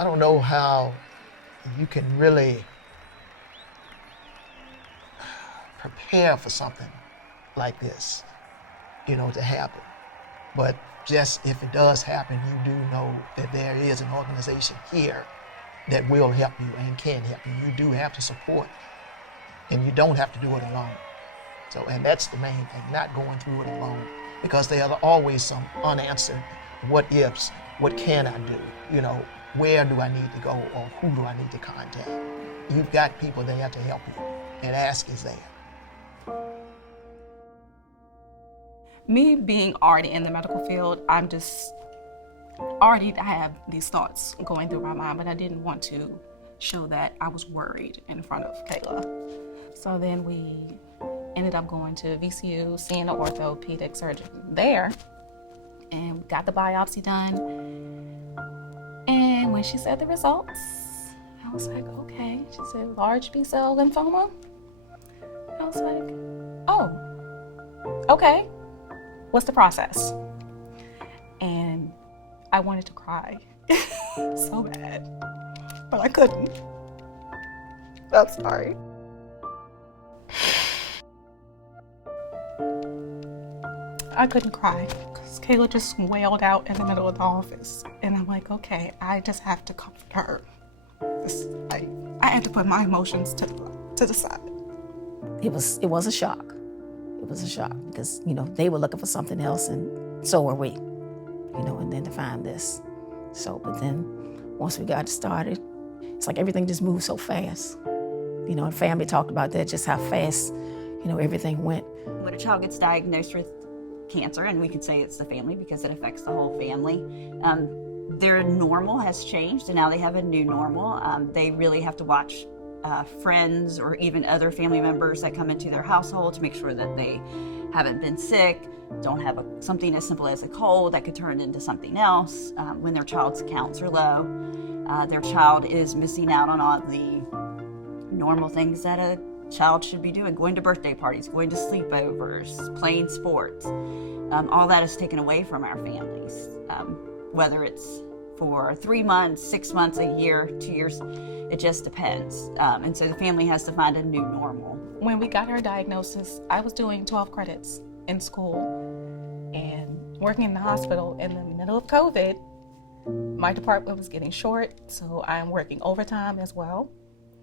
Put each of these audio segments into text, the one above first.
I don't know how you can really prepare for something like this, to happen. But just if it does happen, you do know that there is an organization here that will help you and can help you. You do have to support, and you don't have to do it alone. So, and that's the main thing, not going through it alone, because there are always some unanswered what ifs, what can I do, where do I need to go, or who do I need to contact? You've got people there to help you, and ask is there. Me being already in the medical field, I have these thoughts going through my mind, but I didn't want to show that I was worried in front of Kayla. So then we ended up going to VCU, seeing an orthopedic surgeon there, and got the biopsy done. And when she said the results, I was like, okay. She said, large B-cell lymphoma. I was like, oh, okay. What's the process? And I wanted to cry so bad, but I couldn't. I'm sorry. I couldn't cry because Kayla just wailed out in the middle of the office. And I'm like, okay, I just have to comfort her. I had to put my emotions to the side. It was a shock. It was a shock because, they were looking for something else and so were we, and then to find this. So, but then once we got started, it's like everything just moved so fast. And family talked about that, just how fast, everything went. When a child gets diagnosed with cancer, and we could say it's the family because it affects the whole family, their normal has changed and now they have a new normal. They really have to watch friends or even other family members that come into their household to make sure that they haven't been sick, don't have something as simple as a cold that could turn into something else. When their child's counts are low, their child is missing out on all the normal things that a child should be doing, going to birthday parties, going to sleepovers, playing sports. All that is taken away from our families, whether it's for 3 months, 6 months, a year, 2 years, it just depends. And so the family has to find a new normal. When we got our diagnosis, I was doing 12 credits in school and working in the hospital in the middle of COVID. My department was getting short, so I'm working overtime as well.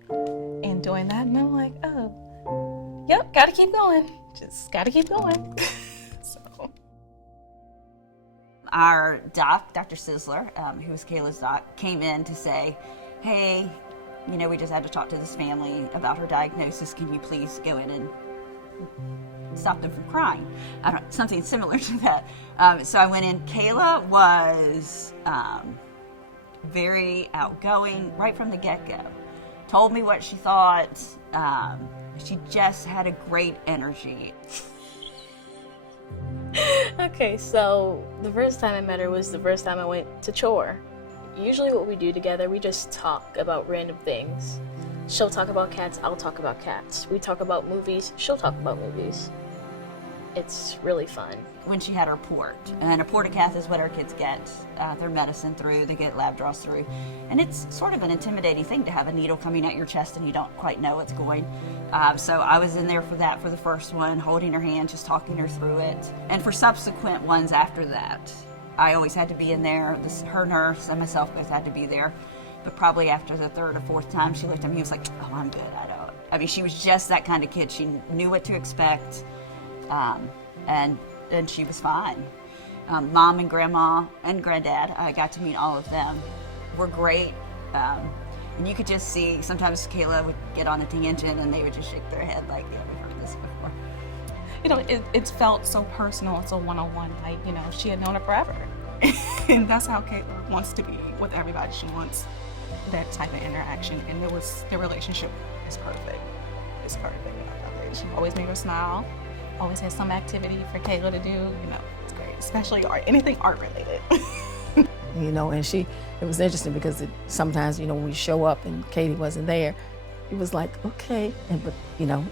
And doing that, and I'm like, oh, yep, gotta keep going. Just gotta keep going. So. Our doc, Dr. Sisler, who was Kayla's doc, came in to say, hey, we just had to talk to this family about her diagnosis. Can you please go in and stop them from crying? Something similar to that. So I went in. Kayla was very outgoing right from the get-go. Told me what she thought. She just had a great energy. Okay, so the first time I met her was the first time I went to chore. Usually what we do together, we just talk about random things. She'll talk about cats, I'll talk about cats. We talk about movies, she'll talk about movies. It's really fun. When she had her port, and a portacath is what our kids get their medicine through, they get lab draws through. And it's sort of an intimidating thing to have a needle coming at your chest and you don't quite know what's going. So I was in there for that for the first one, holding her hand, just talking her through it. And for subsequent ones after that, I always had to be in there. Her nurse and myself both had to be there. But probably after the third or fourth time she looked at me, he was like, oh, I'm good, I mean, she was just that kind of kid. She knew what to expect, and she was fine. Mom and Grandma and Granddad, I got to meet all of them, were great. And you could just see, sometimes Kayla would get on a tangent and they would just shake their head like, yeah, we've heard this before. It's felt so personal, so one-on-one, like, she had known her forever. And that's how Kayla wants to be with everybody. She wants that type of interaction, and the relationship is perfect. It's perfect. She always made her smile, always has some activity for Kayla to do, it's great, especially anything art related. And it was interesting because sometimes, when we show up and Katie wasn't there, it was like, okay, but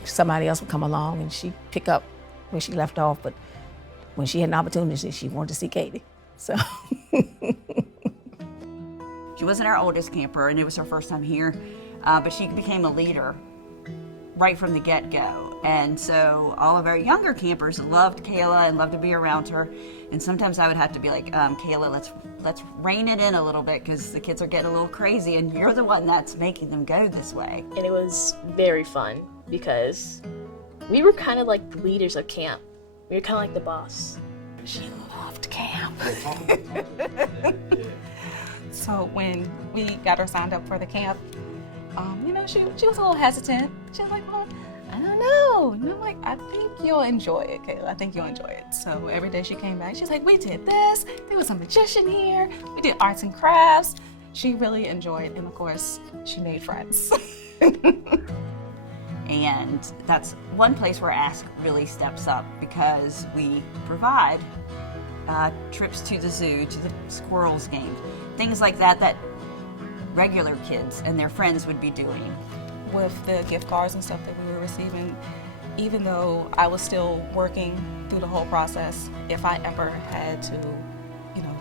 somebody else would come along and she'd pick up where she left off, but when she had an opportunity, she wanted to see Katie, so. She wasn't our oldest camper, and it was her first time here, but she became a leader right from the get-go. And so all of our younger campers loved Kayla and loved to be around her. And sometimes I would have to be like, Kayla, let's rein it in a little bit because the kids are getting a little crazy, and you're the one that's making them go this way. And it was very fun because we were kind of like the leaders of camp. We were kind of like the boss. She loved camp. So when we got her signed up for the camp, she was a little hesitant. She was like, well, I don't know. And I'm like, I think you'll enjoy it, Kayla. I think you'll enjoy it. So every day she came back, she's like, we did this. There was a magician here. We did arts and crafts. She really enjoyed it. And of course, she made friends. And that's one place where Ask really steps up because we provide trips to the zoo, to the squirrels game, things like that regular kids and their friends would be doing. With the gift cards and stuff that we were receiving, even though I was still working through the whole process, if I ever had to,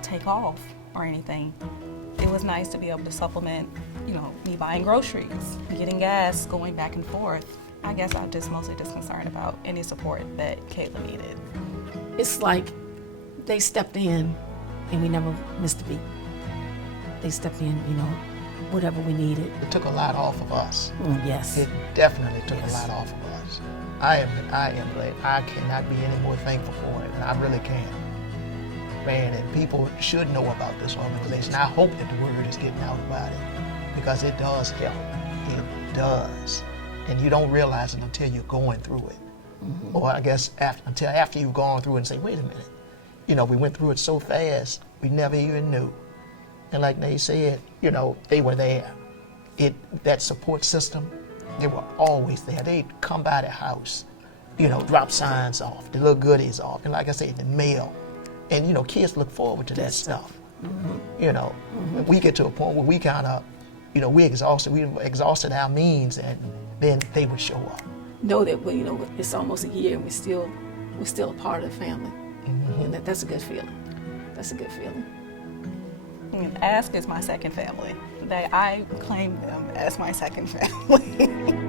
take off or anything, it was nice to be able to supplement, me buying groceries, getting gas, going back and forth. I guess I'm just mostly concerned about any support that Kayla needed. It's like they stepped in and we never missed a beat. They stepped in, whatever we needed. It took a lot off of us. Yes. It definitely took a lot off of us. I am glad. I cannot be any more thankful for it, and I really can. Man, and people should know about this organization. I hope that the word is getting out about it because it does help. It does. And you don't realize it until you're going through it. Mm-hmm. Or I guess until after you've gone through it and say, wait a minute, we went through it so fast, we never even knew. And like they said, they were there. That support system, they were always there. They'd come by the house, drop signs off, the little goodies off, and like I said, the mail. And, kids look forward to that stuff. Mm-hmm. We get to a point where we kind of, we exhausted our means, and then they would show up. Know that, it's almost a year and we're still a part of the family. Mm-hmm. And that's a good feeling. That's a good feeling. Ask is my second family. I claim them as my second family.